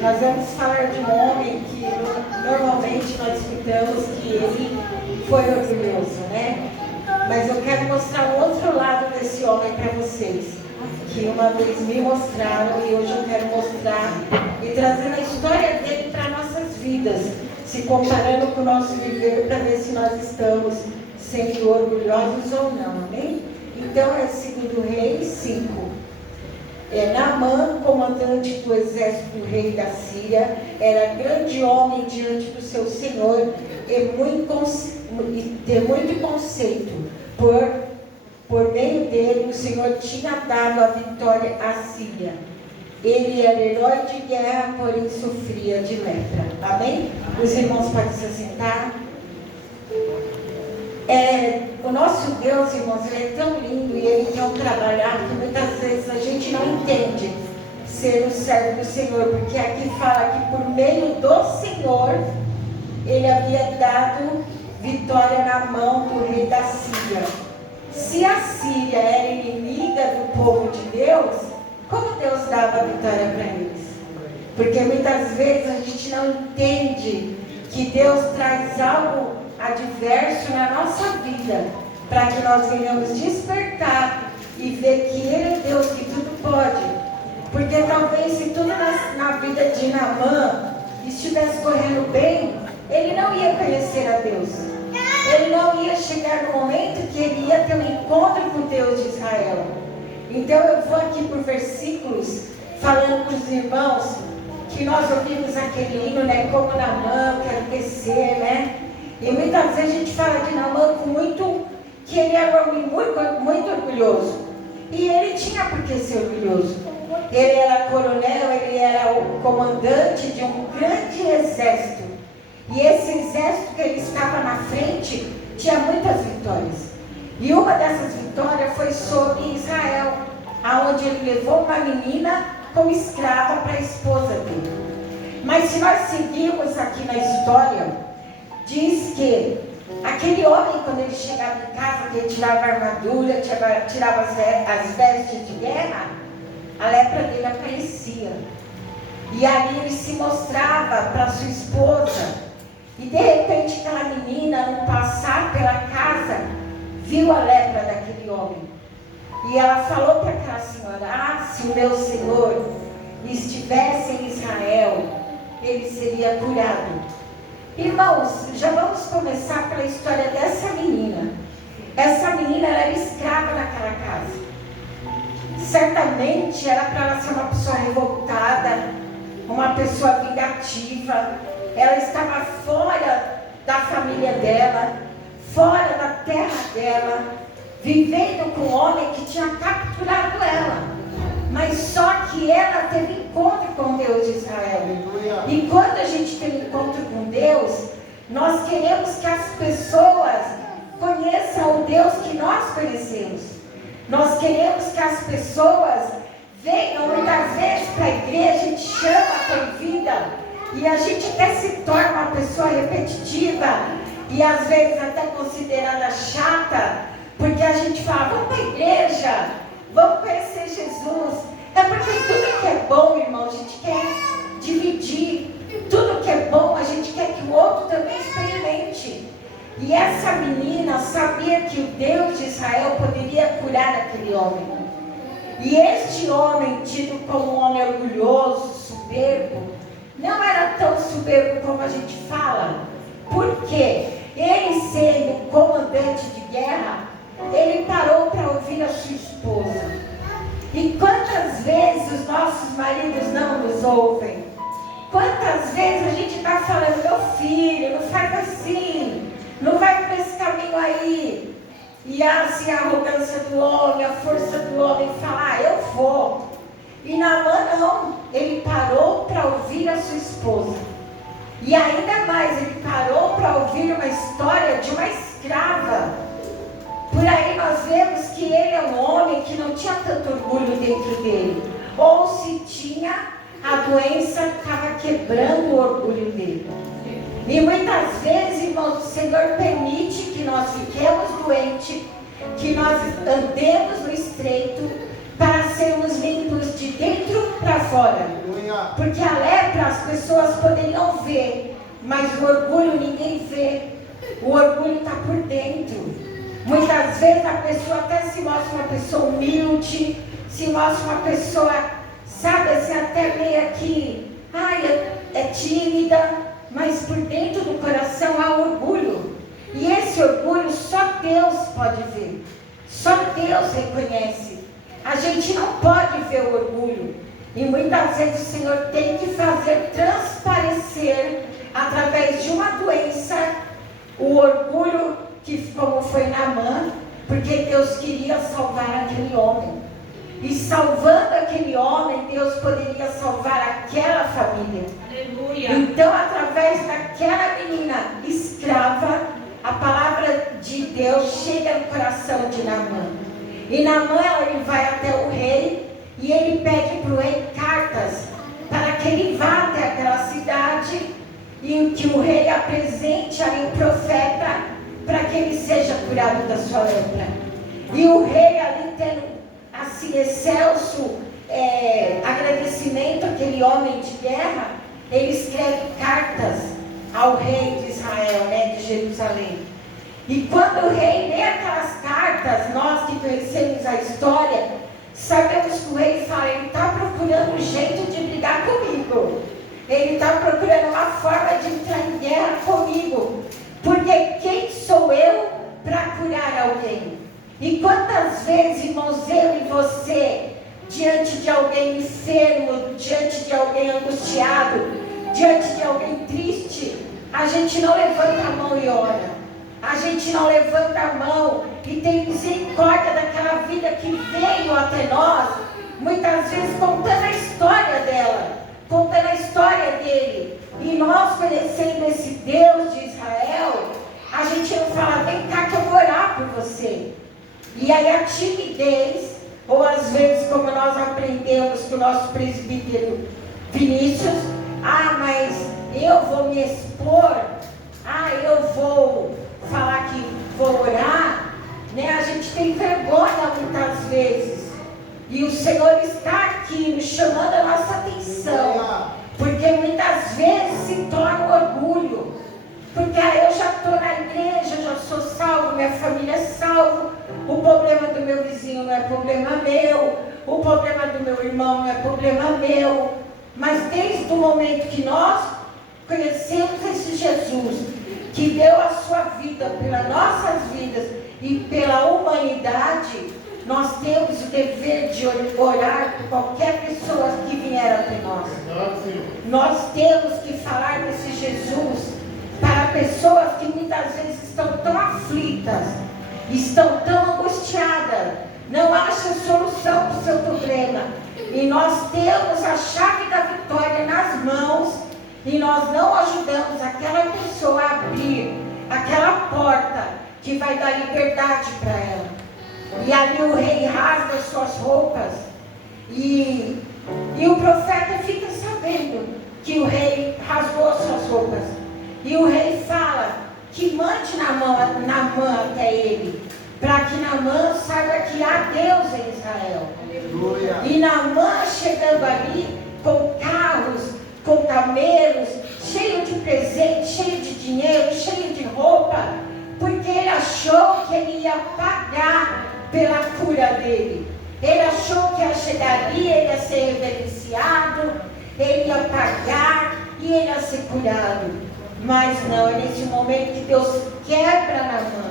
Nós vamos falar de um homem que normalmente nós escutamos que ele foi orgulhoso, né? Mas eu quero mostrar um outro lado desse homem para vocês, que uma vez me mostraram e hoje eu quero mostrar e trazendo a história dele para nossas vidas, se comparando com o nosso viver para ver se nós estamos sendo orgulhosos ou não, amém? Então é 2 Reis 5. Naamã, comandante do exército do rei da Síria, era grande homem diante do seu senhor e de muito conceito. Por meio dele, o Senhor tinha dado a vitória à Síria. Ele era herói de guerra, porém sofria de lepra. Amém? Os irmãos podem se assentar. O nosso Deus, irmãos, ele é tão lindo e ele tem um trabalhar que muitas vezes a gente não entende ser o servo do Senhor, porque aqui fala que por meio do Senhor ele havia dado vitória na mão do rei da Síria. Se a Síria era inimiga do povo de Deus, como Deus dava a vitória para eles? Porque muitas vezes a gente não entende que Deus traz algo adverso na nossa vida, para que nós venhamos despertar e ver que Ele é Deus que tudo pode. Porque talvez se tudo na vida de Naamã estivesse correndo bem, ele não ia conhecer a Deus. Ele não ia chegar no momento que ele ia ter um encontro com o Deus de Israel. Então eu vou aqui por versículos, falando com os irmãos, que nós ouvimos aquele hino, né? Como Naamã, quero descer, né? E muitas vezes a gente fala de Naamã com muito, que ele era muito orgulhoso. E ele tinha por que ser orgulhoso. Ele era coronel, ele era o comandante de um grande exército. E esse exército que ele estava na frente tinha muitas vitórias. E uma dessas vitórias foi sobre Israel, aonde ele levou uma menina como escrava para a esposa dele. Mas se nós seguirmos aqui na história, diz que aquele homem, quando ele chegava em casa, que ele tirava a armadura, tirava as vestes de guerra, a lepra dele aparecia. E ali ele se mostrava para sua esposa. E de repente aquela menina, no passar pela casa, viu a lepra daquele homem. E ela falou para aquela senhora: se o meu Senhor estivesse em Israel, ele seria curado. Irmãos, já vamos começar pela história dessa menina. Essa menina era escrava naquela casa. Certamente era para ela ser uma pessoa revoltada, uma pessoa vingativa. Ela estava fora da família dela, fora da terra dela, vivendo com um homem que tinha capturado ela. Mas só que ela teve encontro com Deus de Israel. E quando a gente tem encontro com Deus, nós queremos que as pessoas conheçam o Deus que nós conhecemos. Nós queremos que as pessoas venham muitas vezes para a igreja, a gente chama, convida, e a gente até se torna uma pessoa repetitiva e às vezes até considerada chata, porque a gente fala: vamos para a igreja, vamos conhecer Jesus. É porque tudo que é bom, irmão, a gente quer dividir. Tudo que é bom, a gente quer que o outro também experimente. E essa menina sabia que o Deus de Israel poderia curar aquele homem. E este homem, tido como um homem orgulhoso, soberbo, não era tão soberbo como a gente fala. Porque ele, sendo comandante de guerra, ele parou para ouvir a sua esposa. E quantas vezes os nossos maridos não nos ouvem? Quantas vezes a gente está falando: meu filho, não faz assim, não vai por esse caminho aí. E assim, a arrogância do homem, a força do homem fala: eu vou. E Naamã não, ele parou para ouvir a sua esposa. E ainda mais, ele parou para ouvir uma história de uma escrava. Por aí nós vemos que ele é um homem que não tinha tanto orgulho dentro dele. Ou se tinha, a doença estava quebrando o orgulho dele. E muitas vezes, irmãos, o Senhor permite que nós fiquemos doentes, que nós andemos no estreito, para sermos limpos de dentro para fora. Porque a lepra as pessoas poderiam ver, mas o orgulho ninguém vê. O orgulho está por dentro. Muitas vezes a pessoa até se mostra uma pessoa humilde, se mostra uma pessoa, sabe assim, até meio que, é tímida, mas por dentro do coração há orgulho. E esse orgulho só Deus pode ver. Só Deus reconhece. A gente não pode ver o orgulho. E muitas vezes o Senhor tem que fazer transparecer, através de uma doença, o orgulho, que como foi Naamã, porque Deus queria salvar aquele homem. E salvando aquele homem, Deus poderia salvar aquela família. Aleluia. Então, através daquela menina escrava, a palavra de Deus chega no coração de Naamã. E Naamã, ele vai até o rei e ele pede para o rei cartas para que ele vá até aquela cidade e que o rei apresente ali o profeta para que ele seja curado da sua lepra. E o rei, ali tendo assim excelso agradecimento àquele homem de guerra, ele escreve cartas ao rei de Israel, de Jerusalém. E quando o rei lê aquelas cartas, nós que conhecemos a história, sabemos que o rei fala, ele está procurando um jeito de brigar comigo. Ele está procurando uma forma de entrar em guerra comigo. Porque quem sou eu para curar alguém? E quantas vezes, irmãos, eu e você, diante de alguém enfermo, diante de alguém angustiado, diante de alguém triste, a gente não levanta a mão e ora. A gente não levanta a mão e tem misericórdia daquela vida que veio até nós, muitas vezes contando a história dela, contando a história dele. E nós, conhecendo esse Deus de Israel, a gente não fala, vem cá que eu vou orar por você. E aí a timidez, ou às vezes como nós aprendemos com o nosso presbítero Vinícius, mas eu vou me expor, eu vou falar que vou orar, a gente tem vergonha muitas vezes. E o Senhor está aqui nos chamando a nossa atenção, porque muitas vezes se torna um orgulho. Porque eu já estou na igreja, já sou salvo, minha família é salvo, o problema do meu vizinho não é problema meu, o problema do meu irmão não é problema meu. Mas desde o momento que nós conhecemos esse Jesus, que deu a sua vida pelas nossas vidas e pela humanidade, nós temos o dever de orar por qualquer pessoa que vier até nós. Nós temos que falar desse Jesus para pessoas que muitas vezes estão tão aflitas, estão tão angustiadas, não acham solução para o seu problema. E nós temos a chave da vitória nas mãos e nós não ajudamos aquela pessoa a abrir aquela porta que vai dar liberdade para ela. E ali o rei rasga as suas roupas e o profeta fica sabendo que o rei rasgou as suas roupas. E o rei fala que mande Naamã até ele, para que Naamã saiba que há Deus em Israel. Aleluia. E Naamã chegando ali com carros, com camelos, cheio de presente, cheio de dinheiro, cheio de roupa, porque ele achou que ele ia pagar pela cura dele. Ele achou que ia chegar ali, ele ia ser reverenciado, ele ia pagar e ele ia ser curado. Mas não, é nesse momento que Deus quebra Naamã.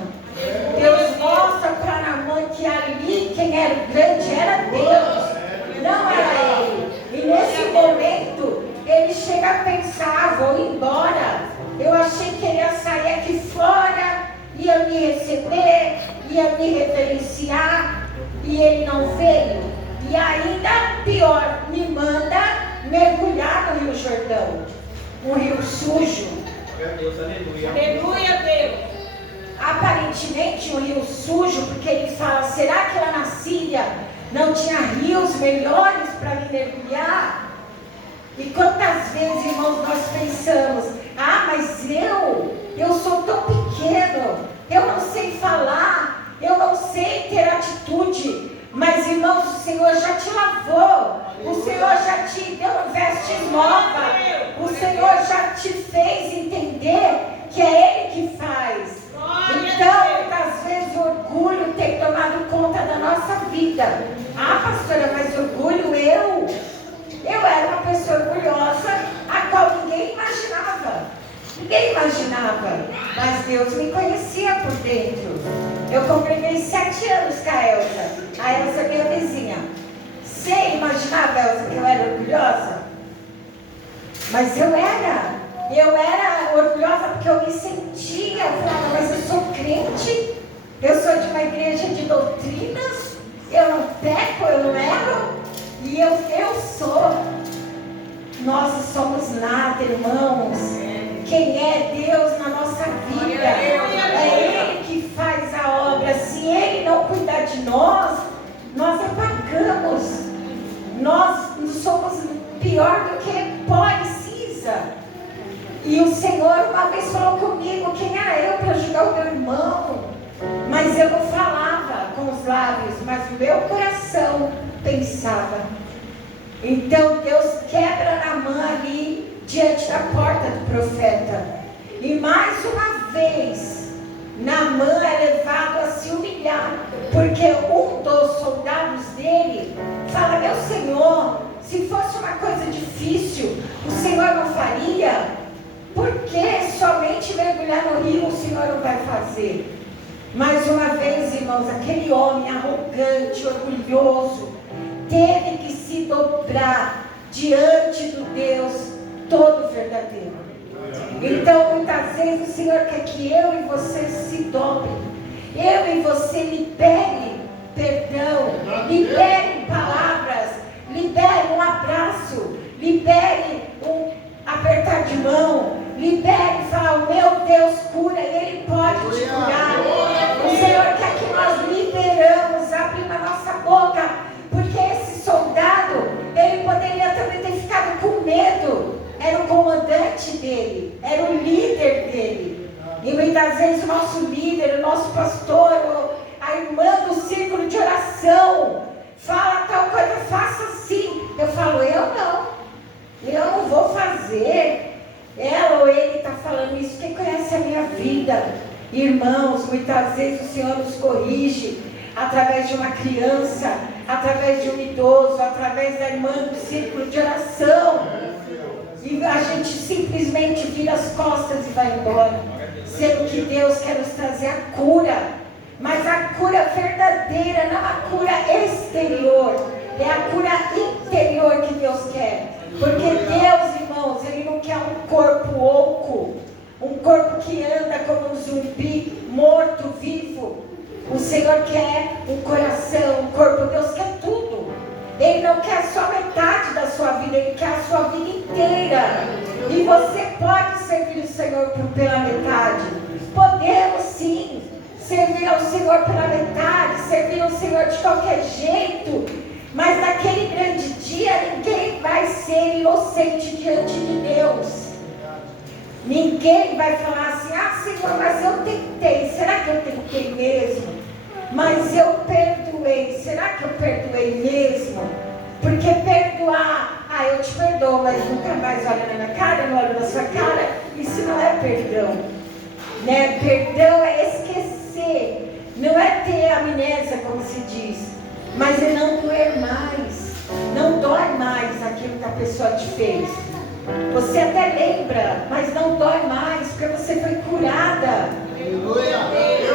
Deus mostra para Naamã que ali quem era o grande era Deus, não era ele. E nesse momento ele chega a pensar, vou embora. Eu achei que ele ia sair aqui fora, ia me receber, ia me reverenciar, e ele não veio. E ainda pior, me manda mergulhar no Rio Jordão, um rio sujo. Deus, aleluia. Aleluia, Deus. Aparentemente um rio sujo, porque ele fala, será que lá na Síria não tinha rios melhores para me mergulhar? E quantas vezes, irmãos, nós pensamos, mas eu sou tão pequeno, eu não sei falar, eu não sei ter atitude. Mas, irmãos, o Senhor já te lavou, o Senhor já te deu vestes novas, Senhor já te fez entender que é Ele que faz. Então, muitas vezes o orgulho tem tomado conta da nossa vida. Ah, pastora, mas orgulho eu era uma pessoa orgulhosa, a qual ninguém imaginava. Ninguém imaginava, mas Deus me conhecia por dentro. Eu congreguei 7 anos com a Elza é minha vizinha. Você imaginava, Elza, que eu era orgulhosa? Mas eu era orgulhosa porque eu me sentia, eu falava, mas eu sou crente, eu sou de uma igreja de doutrinas, eu não peco, eu não erro, e eu sou. Nós somos nada, irmãos. Quem é Deus na nossa vida? É Ele que faz a obra. Se Ele não cuidar de nós, nós apagamos. Nós somos pior do que pó e cinza. E o Senhor uma vez falou comigo, quem era eu para ajudar o meu irmão? Mas eu não falava com os lábios, mas o meu coração pensava. Então Deus quebra Naamã ali diante da porta do profeta. E mais uma vez, Naamã é levado a se humilhar, porque um dos soldados dele fala, meu Senhor, se fosse uma coisa difícil, o Senhor não faria? Por que somente mergulhar no rio o Senhor não vai fazer? Mais uma vez, irmãos, aquele homem arrogante, orgulhoso, teve que se dobrar diante do Deus todo verdadeiro. Então, muitas vezes o Senhor quer que eu e você se dobrem. Eu e você libere perdão, libere palavras, libere um abraço, libere um apertar de mão, libere e falar, o meu Deus cura, e Ele pode te curar. O Senhor quer que nós liberamos, abrindo a nossa boca, porque esse soldado, ele poderia também ter ficado com medo. Era o comandante dele, era o líder dele. E muitas vezes o nosso líder, o nosso pastor, a irmã do círculo de oração, fala tal coisa, faça assim. Eu falo, eu não vou fazer. Ela ou ele está falando isso, quem conhece a minha vida? Irmãos, muitas vezes o Senhor nos corrige através de uma criança, através de um idoso, através da irmã do círculo de oração. E a gente simplesmente vira as costas e vai embora. Sendo que Deus quer nos trazer a cura. Mas a cura verdadeira, não a cura exterior. É a cura interior que Deus quer. Porque Deus, irmãos, Ele não quer um corpo oco. Um corpo que anda como um zumbi, morto, vivo. O Senhor quer um coração, um corpo. Deus quer tudo. Ele não quer só metade da sua vida, Ele quer a sua vida inteira. E você pode servir o Senhor pela metade. Podemos sim servir ao Senhor pela metade, servir ao Senhor de qualquer jeito. Mas naquele grande dia ninguém vai ser inocente diante de Deus. Ninguém vai falar assim, ah Senhor, mas eu tentei, será que eu tentei mesmo? Mas eu perdoei, será que eu perdoei mesmo? Porque perdoar, eu te perdoo, mas nunca mais olha na minha cara, não olho na sua cara, isso não é perdão, né? Perdão é esquecer, não é ter amnésia, como se diz, mas é não doer mais, não dói mais aquilo que a pessoa te fez. Você até lembra, mas não dói mais, porque você foi curada.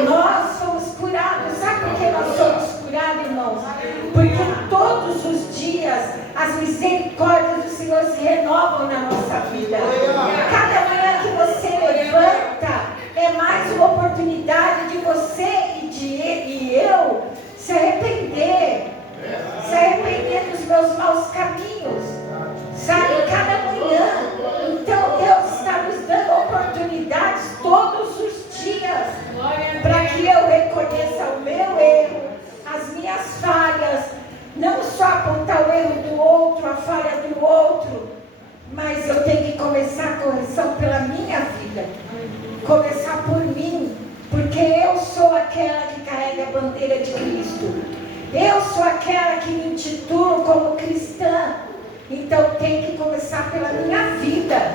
Nós somos curados. Sabe por que nós somos curados, irmãos? Porque todos os dias as misericórdias do Senhor se renovam na nossa vida. Cada manhã que você levanta é mais uma oportunidade de você e eu se arrepender. Se arrepender dos meus maus caminhos. Sabe, cada manhã. Então Deus está nos dando oportunidades todos os dias para que eu reconheça o meu erro, as minhas falhas, não só apontar o erro do outro, a falha do outro, mas eu tenho que começar a correção pela minha vida, começar por mim, porque eu sou aquela que carrega a bandeira de Cristo, eu sou aquela que me intitulo como cristã. Então tem que começar pela minha vida.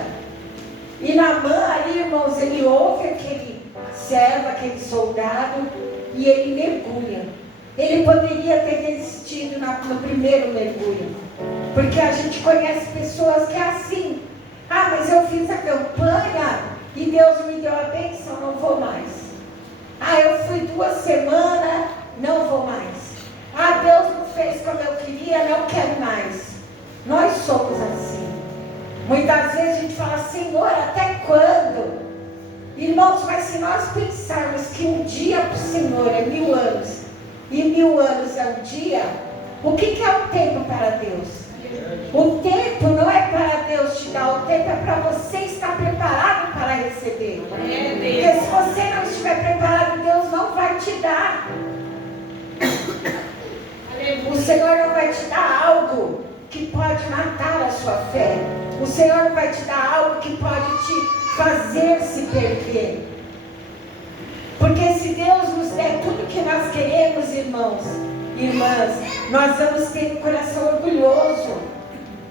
E Naamã ali, irmãos, ele ouve aquele servo, aquele soldado, e ele mergulha. Ele poderia ter desistido no primeiro mergulho, porque a gente conhece pessoas que é assim: ah, mas eu fiz a campanha e Deus me deu a bênção, não vou mais. Ah, eu fui 2 semanas, não vou mais. Ah, Deus não fez como eu queria, não quero mais. Nós somos assim. Muitas vezes a gente fala: Senhor, até quando? Irmãos, mas se nós pensarmos que um dia para o Senhor é 1000 anos, e 1000 anos é um dia, o que é o tempo para Deus? O tempo não é para Deus te dar, o tempo é para você estar preparado para receber. Porque se você não estiver preparado, Deus não vai te dar. O Senhor não vai te dar algo que pode matar a sua fé. O Senhor não vai te dar algo que pode te fazer se perder. Porque se Deus nos der tudo que nós queremos, irmãos, irmãs, nós vamos ter um coração orgulhoso.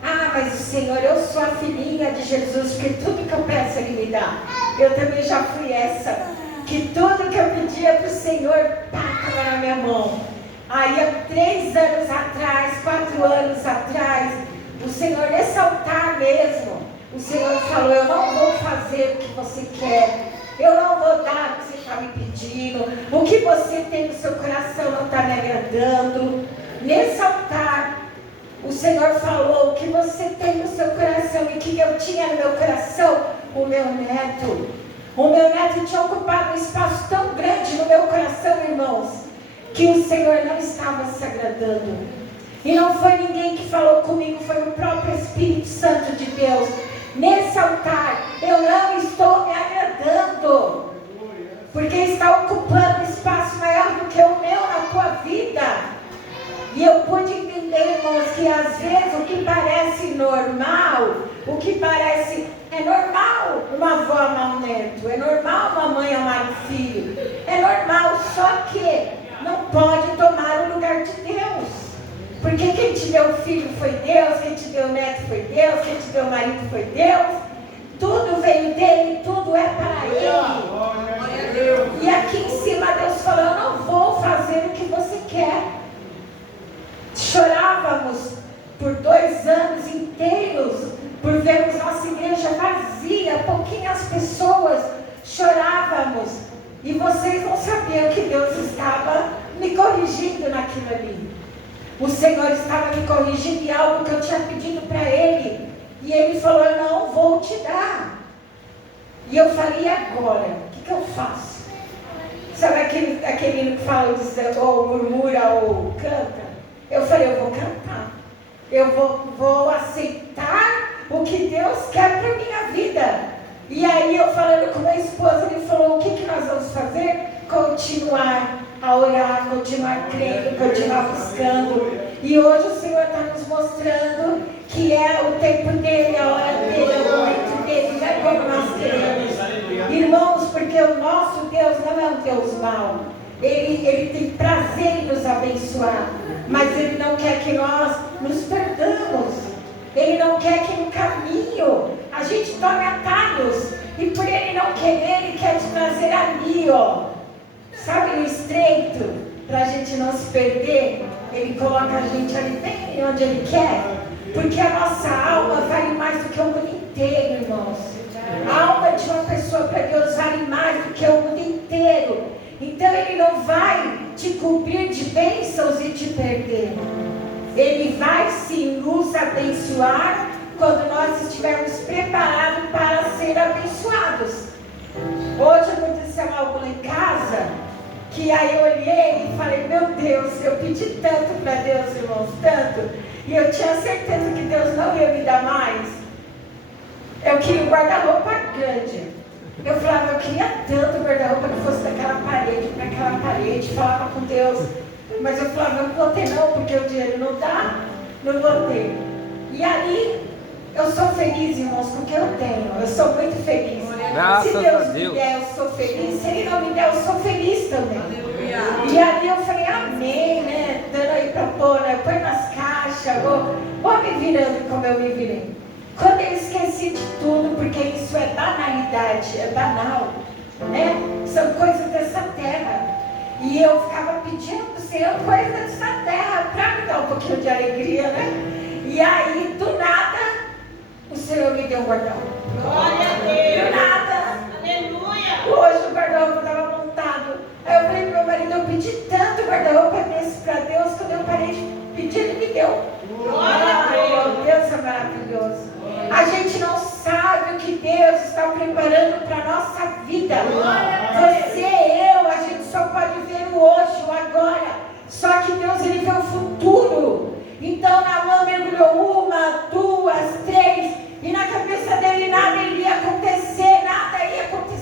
Ah, mas o Senhor, eu sou a filhinha de Jesus, porque tudo que eu peço Ele me dá. Eu também já fui essa, que tudo que eu pedia para o Senhor, estava na minha mão. Aí há 3 anos atrás, 4 anos atrás, o Senhor, nesse altar mesmo, o Senhor falou: eu não vou fazer o que você quer, eu não vou dar o que você está me pedindo, o que você tem no seu coração não está me agradando. Nesse altar, o Senhor falou: o que você tem no seu coração e que eu tinha no meu coração, o meu neto. O meu neto tinha ocupado um espaço tão grande no meu coração, irmãos, que o Senhor não estava se agradando. E não foi ninguém que falou comigo, foi o próprio Espírito Santo de Deus. Nesse altar, eu não estou me agradando, porque está ocupando um espaço maior do que o meu na tua vida. E eu pude entender, irmãos, que às vezes o que parece normal, o que parece... É normal uma avó amar um neto, é normal uma mãe amar um filho, é normal, só que não pode tomar o lugar de Deus. Porque quem te deu filho foi Deus, quem te deu neto foi Deus, quem te deu marido foi Deus. Tudo veio dele, tudo é para ele. E aqui em cima Deus falou: eu não vou fazer o que você quer. Chorávamos por 2 anos inteiros por vermos nossa igreja vazia, pouquinhas pessoas. Chorávamos. E vocês não sabiam que Deus estava me corrigindo naquilo ali. O Senhor estava me corrigindo em algo que eu tinha pedido para Ele. E Ele falou: eu não vou te dar. E eu falei: e agora? O que eu faço? Sabe aquele que fala, ou murmura, ou canta? Eu falei: eu vou cantar. Eu vou aceitar o que Deus quer para a minha vida. E aí eu falando com minha esposa, ele falou: o que nós vamos fazer? Continuar a orar, continuar crendo, continuar buscando. E hoje o Senhor está nos mostrando que é o tempo dele, a hora dele, é o momento dele, não é como nós queremos. Irmãos, porque o nosso Deus não é um Deus mau. Ele tem prazer em nos abençoar, mas Ele não quer que nós nos perdamos. Ele não quer que no caminho a gente tome atalhos. E por Ele não querer, Ele quer te trazer ali, ó. Sabe, no estreito, para a gente não se perder. Ele coloca a gente ali bem onde Ele quer. Porque a nossa alma vale mais do que o mundo inteiro, irmãos. A alma de uma pessoa para Deus vale mais do que o mundo inteiro. Então Ele não vai te cobrir de bênçãos e te perder. Ele vai sim nos abençoar quando nós estivermos preparados para ser abençoados. Hoje aconteceu algo lá em casa, que aí eu olhei e falei: meu Deus, eu pedi tanto para Deus, irmãos, tanto, e eu tinha certeza que Deus não ia me dar mais. Eu queria um guarda-roupa grande. Eu falava: eu queria tanto guarda-roupa que fosse daquela parede para aquela parede. Falava com Deus, mas eu falava: não vou ter não, porque o dinheiro não dá, não vou ter. E aí, eu sou feliz, irmãos, com o que eu tenho. Eu sou muito feliz. Graças Se Deus a Deus me der, eu sou feliz. Se Ele não me der, eu sou feliz também. E aí eu falei: amém, né? Dando aí para pôr, né? Põe nas caixas, vou me virando como eu me virei. Quando eu esqueci de tudo, porque isso é banalidade, é banal, né? São coisas dessa terra. E eu ficava pedindo para o Senhor coisas dessa terra para me dar um pouquinho de alegria, né? E aí, do nada, o Senhor me deu um guarda-roupa. Glória a Deus. Do nada. Aleluia. Hoje o guarda-roupa estava montado. Aí eu falei pro meu marido, eu pedi tanto guarda-roupa desse para Deus, quando eu parei de pedir, Ele me deu. Meu Deus é maravilhoso. A gente não sabe o que Deus está preparando para a nossa vida. Você, eu, a gente só pode ver o hoje, o agora. Só que Deus, Ele vê o futuro. Então Naamã mergulhou 1, 2, 3, e na cabeça dele nada iria acontecer,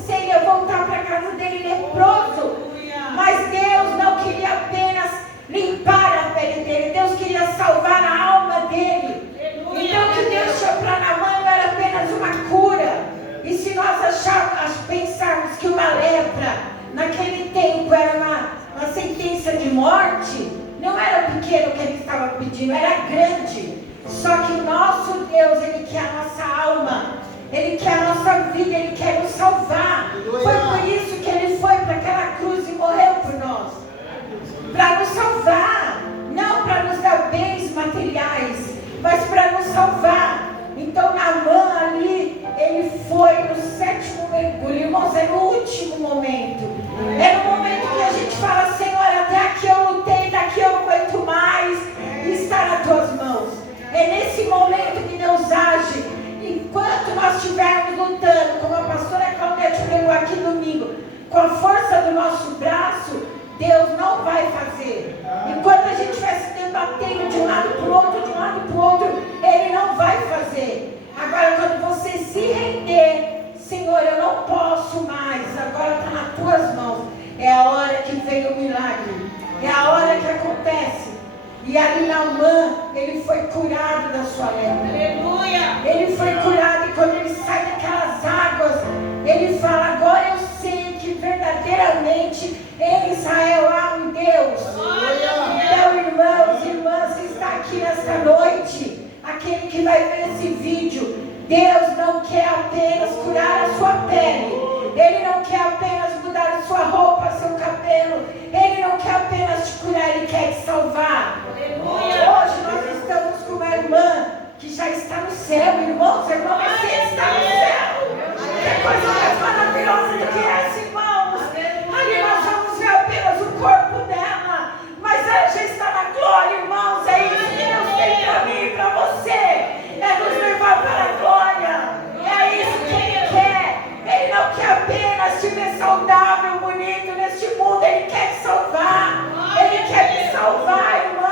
ele ia voltar para a casa dele leproso. Mas Deus não queria apenas limpar a pele dele, Deus queria salvar a alma dele. Então o que Deus tinha para Naamã não era apenas uma cura. E se nós pensarmos que uma lepra naquele tempo era uma sentença de morte, não era pequeno o que ele estava pedindo, era grande. Só que o nosso Deus, Ele quer a nossa alma, Ele quer a nossa vida, Ele quer nos salvar. Foi por isso que Ele foi para aquela cruz e morreu por nós, para nos salvar, não para nos dar bens materiais, mas para nos salvar. Então Naamã ali, ele foi no 7º mergulho. Irmãos, é no último momento. É no momento que a gente fala, Senhor, até aqui eu lutei, daqui eu não aguento mais, e está nas tuas mãos. É nesse momento que Deus age. Enquanto nós estivermos lutando, como a pastora Claudete pregou aqui domingo, com a força do nosso braço, Deus não vai fazer. Enquanto a gente estiver se debatendo de um lado para o outro, Ele não vai fazer. Agora, quando você se render, Senhor, eu não posso mais, agora está nas tuas mãos, é a hora que vem o milagre, é a hora que acontece. E ali Naamã, ele foi curado da sua lepra. Aleluia. Ele foi curado, e quando ele sai daquelas águas, ele fala, agora eu sei que verdadeiramente em Israel há um Deus. Então, irmãos e irmãs que está aqui nesta noite, aquele que vai ver esse vídeo, Deus não quer apenas curar a sua pele, Ele não quer apenas mudar a sua roupa, seu cabelo, Ele não quer apenas te curar, Ele quer te salvar. Hoje nós estamos com uma irmã que já está no céu, irmãos, a irmã Mercedes está no céu. Que coisa mais maravilhosa do que essa, irmãos. Ali nós vamos ver apenas o corpo dela, mas ela já está na glória, irmãos. É isso que Deus tem para mim e para você, é nos levar para a glória. É isso que Ele quer. Ele não quer apenas te ver saudável, bonito neste mundo, Ele quer te salvar. Ele quer te salvar, irmãos.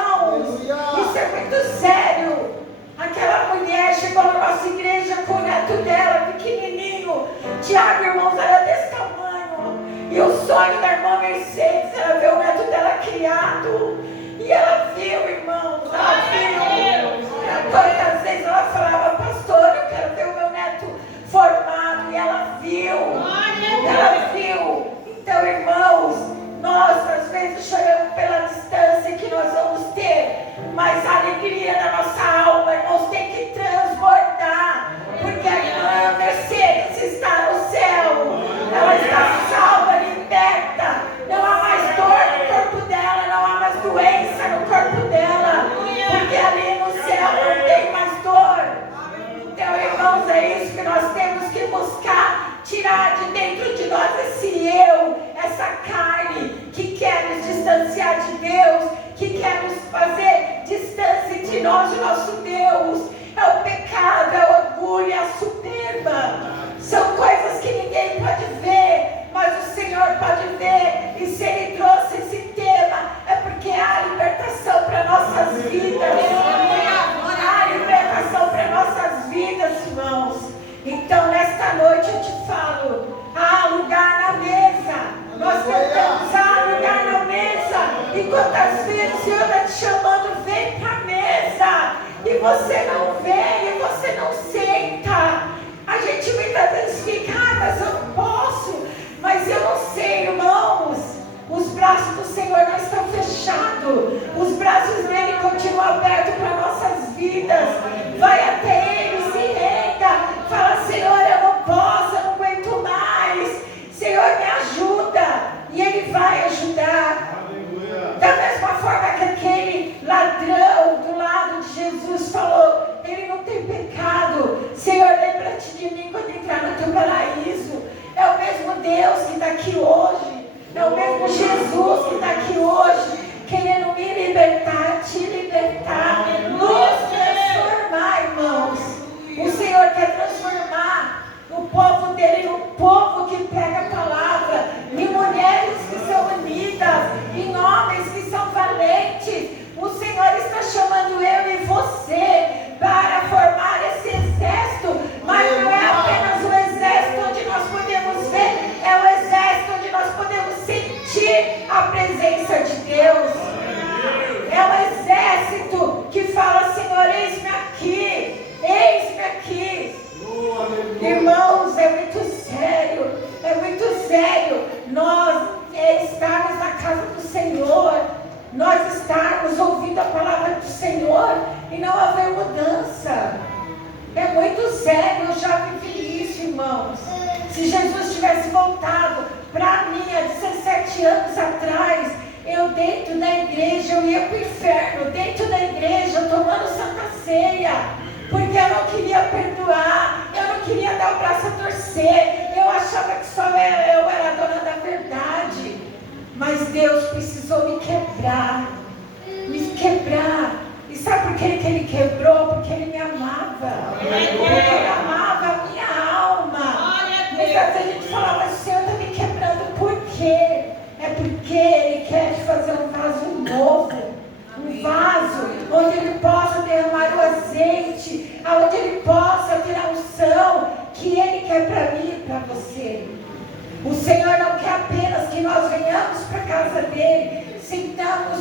Isso é muito sério. Aquela mulher chegou na nossa igreja com o neto dela, pequenininho. Tiago, irmãos, era desse tamanho. E o sonho da irmã Mercedes era ver o neto dela criado. E ela viu, irmãos, ela viu. Quantas vezes ela falava, pastor, eu quero ver o meu neto formado. E ela viu. Ela viu. Então, irmãos, nós às vezes choramos pela distância que nós vamos ter, mas a alegria da nossa alma, irmãos, tem que transbordar, porque a irmã Mercedes está no céu, ela está salva, liberta, não há mais dor no corpo dela, não há mais doença no corpo dela, porque ali no céu não tem mais dor. Então, irmãos, é isso que nós temos que buscar, tirar de dentro de nós esse eu, essa carne que quer nos distanciar de Deus, que quer nos fazer distância de nós, de nosso Deus. É o pecado, é o orgulho, é a soberba. São coisas que ninguém pode ver, mas o Senhor pode ver. E se Ele trouxe esse tema, é porque há libertação para nossas vidas. Há libertação para nossas vidas, irmãos. Então, nesta noite eu te falo, há lugar na mesa. Nós cantamos, há lugar na mesa. E quantas vezes o Senhor está te chamando, vem para a mesa. E você não vem, e você não senta. A gente muitas vezes fica, mas eu não posso. Mas eu não sei, irmãos. Os braços do Senhor não estão fechados. Os braços dele continuam abertos para nossas vidas. Vai até Ele, se rende. Deus que está aqui hoje. É o mesmo Jesus que está aqui hoje, querendo me libertar, te libertar, nos transformar, irmãos. O Senhor quer transformar o povo dele num povo que prega a palavra, em mulheres que são unidas, em homens que são valentes. O Senhor está chamando eu e você para formar esse exército, mas não é apenas o exército onde nós podemos ver, é o exército onde nós podemos sentir a presença de Deus. É o exército que fala: Senhor, eis-me aqui, eis-me aqui. Irmãos, é muito sério nós estarmos na casa do Senhor, nós estarmos ouvindo a palavra do Senhor e não haver mudança. É muito sério, eu já vivi isso, irmãos. Se Jesus tivesse voltado para mim há 17 anos atrás, eu dentro da igreja, eu ia para o inferno, dentro da igreja, tomando Santa Ceia, porque eu não queria perdoar, eu não queria dar o braço a torcer, eu achava que só eu era a dona da verdade. Mas Deus precisou me quebrar. E sabe por que Ele quebrou? Porque Ele me amava. Porque Ele amava a minha alma. Muitas vezes a gente fala: mas o Senhor está me quebrando, por quê? É porque Ele quer te fazer um vaso novo. Um vaso onde Ele possa derramar o azeite, onde Ele possa ter a unção que Ele quer para mim e para você. O Senhor não quer apenas que nós venhamos para a casa dEle, sentamos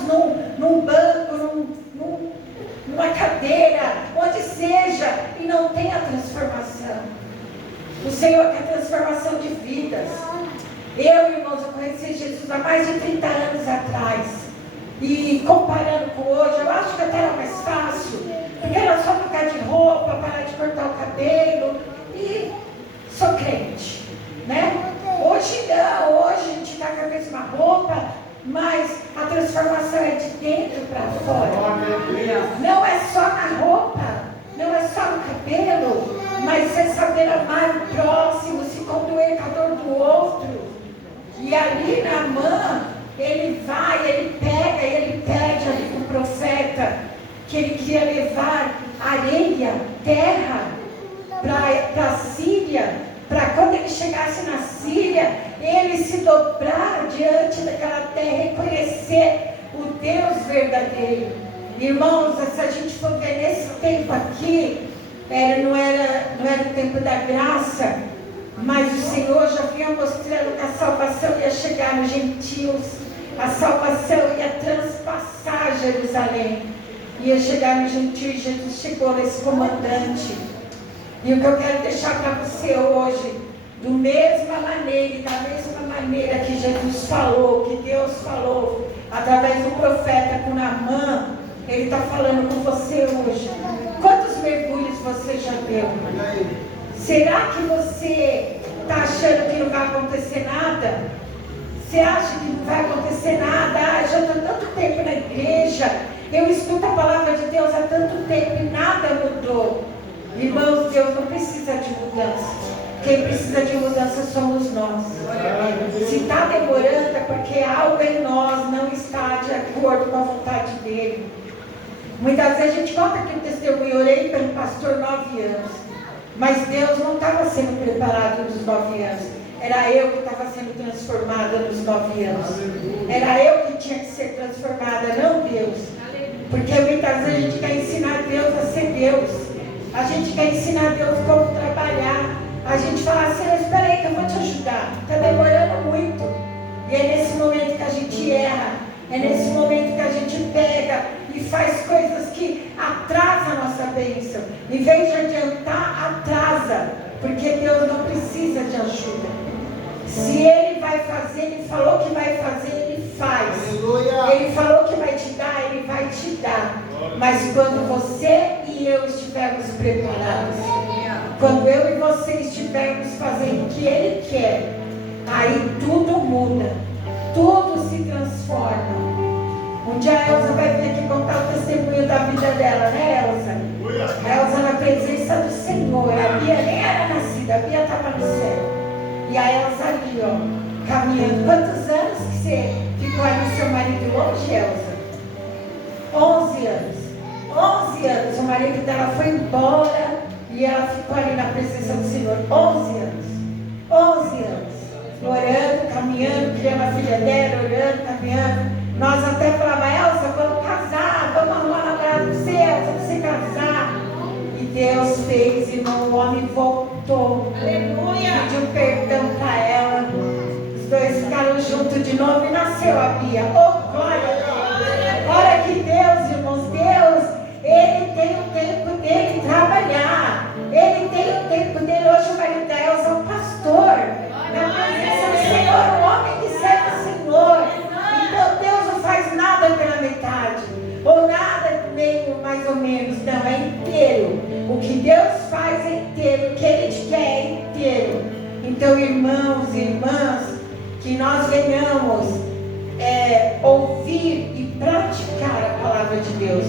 num banco, numa cadeira, onde seja, e não tenha transformação. O Senhor quer transformação de vidas. Eu, irmãos, eu conheci Jesus há mais de 30 anos atrás. E comparando com hoje, eu acho que até era mais fácil, porque era só trocar de roupa, parar de cortar o cabelo e sou crente, né? Hoje não, hoje a gente está com a mesma roupa, mas a transformação é de dentro para fora. Não é só na roupa, não é só no cabelo, mas é saber amar o próximo, se condoer com a dor do outro. E ali na mão, ele vai, ele pega, ele pede ali para o profeta que ele queria levar areia, terra para a Síria, para quando ele chegasse na Síria, ele se dobrar diante daquela terra e conhecer o Deus verdadeiro. Irmãos, se a gente for ver nesse tempo aqui, não era o tempo da graça, mas o Senhor já vinha mostrando que a salvação ia chegar nos gentios, a salvação ia transpassar Jerusalém, ia chegar nos gentios. Jesus chegou nesse comandante. E o que eu quero deixar para você hoje, da mesma maneira que Jesus falou, que Deus falou, através do profeta com Naamã, Ele está falando com você hoje. Quantos mergulhos você já deu? Será que você está achando que não vai acontecer nada? Você acha que não vai acontecer nada? Já estou tanto tempo na igreja, eu escuto a palavra de Deus há tanto tempo e nada mudou. Irmãos, Deus não precisa de mudança. Quem precisa de mudança somos nós. Se está demorando é porque algo em nós não está de acordo com a vontade dEle. Muitas vezes a gente conta aqui o testemunho: eu orei pelo pastor 9 anos. Mas Deus não estava sendo preparado nos 9 anos. Era eu que estava sendo transformada nos 9 anos. Era eu que tinha que ser transformada, não Deus. Porque muitas vezes a gente quer ensinar Deus a ser Deus. A gente quer ensinar Deus como trabalhar. A gente fala: Senhor, espera aí que eu vou te ajudar. Está demorando muito. E é nesse momento que a gente erra. É nesse momento que a gente pega e faz coisas que atrasam a nossa bênção. Em vez de adiantar, atrasa. Porque Deus não precisa de ajuda. Se Ele vai fazer, Ele falou que vai fazer, Ele faz. Ele falou que vai te dar, Ele vai te dar. Mas quando você e eu estivermos preparados, quando eu e você estivermos fazendo o que Ele quer, aí tudo muda, tudo se transforma. Um dia a Elza vai vir aqui contar o testemunho da vida dela, né, Elza? Elza na presença do Senhor. A Bia nem era nascida, a Bia estava no céu. E a Elza ali, ó, caminhando. Quantos anos que você ficou ali, seu marido longe, Elza? 11 anos. 11 anos. O marido dela foi embora e ela ficou ali na presença do Senhor. 11 anos. 11 anos. Orando, caminhando, criando a filha dela, orando, caminhando. Nós até falávamos, Elza, vamos casar, vamos arrumar uma namorada pra você casar. E Deus fez, irmão, o homem voltou. Aleluia. Pediu perdão para ela. Os dois ficaram juntos de novo e nasceu a Bia. Oh, glória a Deus. Glória que Deus, irmãos, Deus, Ele tem o tempo dele trabalhar. Ele tem o tempo dele. Hoje o marido da Elza é um pastor. Na presença do Senhor, um homem que serve o Senhor. Então Deus não faz nada pela metade. Ou nada meio, mais ou menos. Não, é inteiro. O que Deus faz é inteiro. O que Ele te quer é inteiro. Então, irmãos e irmãs, que nós venhamos ouvir e praticar a palavra de Deus.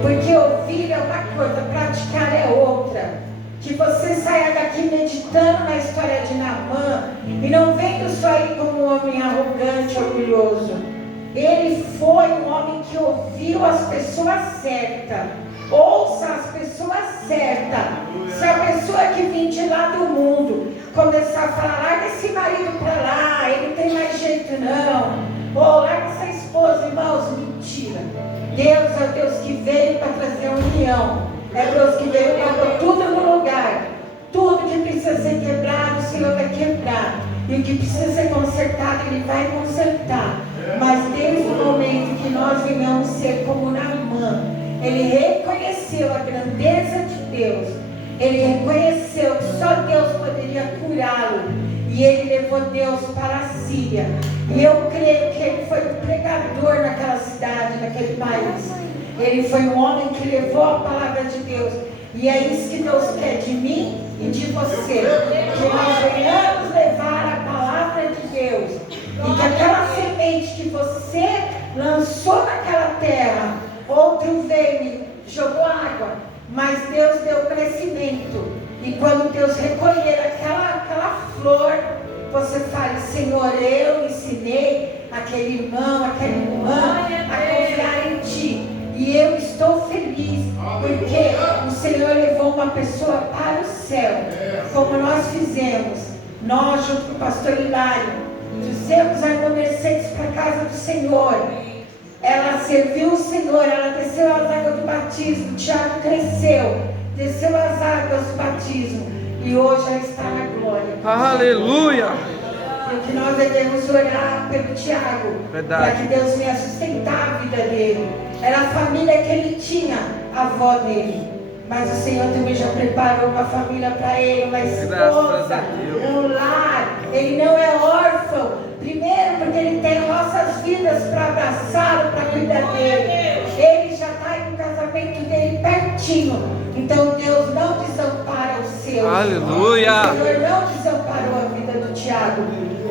Porque ouvir é uma coisa, praticar é outra. Que você saia daqui meditando na história de Naamã e não vendo só ele como um homem arrogante, orgulhoso. Ele foi um homem que ouviu as pessoas certas. Ouça as pessoas certas. Se a pessoa que vem de lá do mundo começar a falar, larga esse marido para lá, ele não tem mais jeito não. Ou larga essa esposa, irmãos, mentira. Deus é o Deus que veio para trazer união. É Deus que veio para pôr tudo no lugar. Tudo que precisa ser quebrado, o Senhor vai quebrar. E o que precisa ser consertado, Ele vai consertar. Mas desde o momento que nós venhamos ser como Naamã, ele reconheceu a grandeza de Deus. Ele reconheceu que só Deus poderia curá-lo. E ele levou Deus para a Síria. E eu creio que ele foi um pregador naquela cidade, naquele país. Ele foi um homem que levou a palavra de Deus. E é isso que Deus quer de mim e de você. Que nós venhamos levar a palavra de Deus. E que aquela semente que você lançou naquela terra, outro veio e jogou água, mas Deus deu crescimento. E quando Deus recolher aquela flor, você fala, Senhor, eu ensinei aquele irmão, aquela irmã a confiar em Ti. E eu estou feliz, porque o Senhor levou uma pessoa para o céu, como nós fizemos. Nós, junto com o pastor Hilário, trouxemos a irmã Mercedes para a casa do Senhor. Ela serviu o Senhor, ela desceu as águas do batismo. O Tiago cresceu, desceu as águas do batismo. E hoje ela está na glória. Aleluia! Porque nós devemos orar pelo Tiago, para que Deus venha sustentar a vida dele. Era a família que ele tinha, a avó dele. Mas o Senhor também já preparou uma família para ele, uma esposa, um lar. Ele não é órfão. Primeiro porque ele tem nossas vidas para abraçá-lo, para cuidar dele. Ele já está em um casamento dele pertinho. Então Deus não desampara os seus. Aleluia! O Senhor não desamparou a vida do Tiago.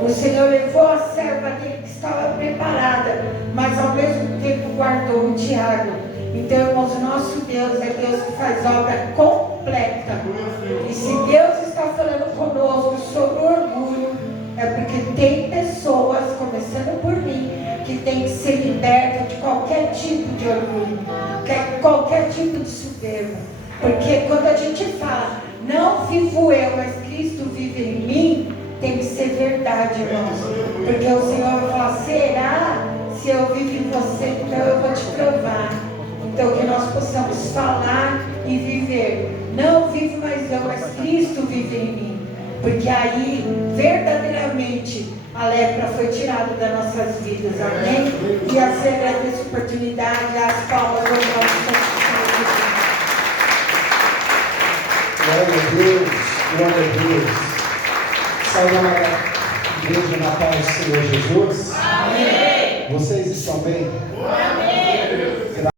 O Senhor levou a serva dele que estava preparada, mas ao mesmo tempo guardou o Tiago. Então, irmãos, o nosso Deus é Deus que faz obra completa. E se Deus está falando conosco sobre o orgulho, é porque tem pessoas, começando por mim, que tem que ser libertas de qualquer tipo de orgulho, qualquer tipo de soberba. Porque quando a gente fala, não vivo eu, mas Cristo vive em mim, tem que ser verdade, irmãos. Porque o Senhor vai falar, será? Se eu vivo em você, então eu vou te provar. Então que nós possamos falar e viver. Não vivo mais eu, mas Cristo vive em mim. Porque aí, verdadeiramente, a lepra foi tirada das nossas vidas. Amém? E assim agradeço a oportunidade, as palmas do nosso Senhor. Glória a Deus, glória a Deus. Saúde a igreja na paz do Senhor Jesus. Amém. Vocês estão bem? Amém.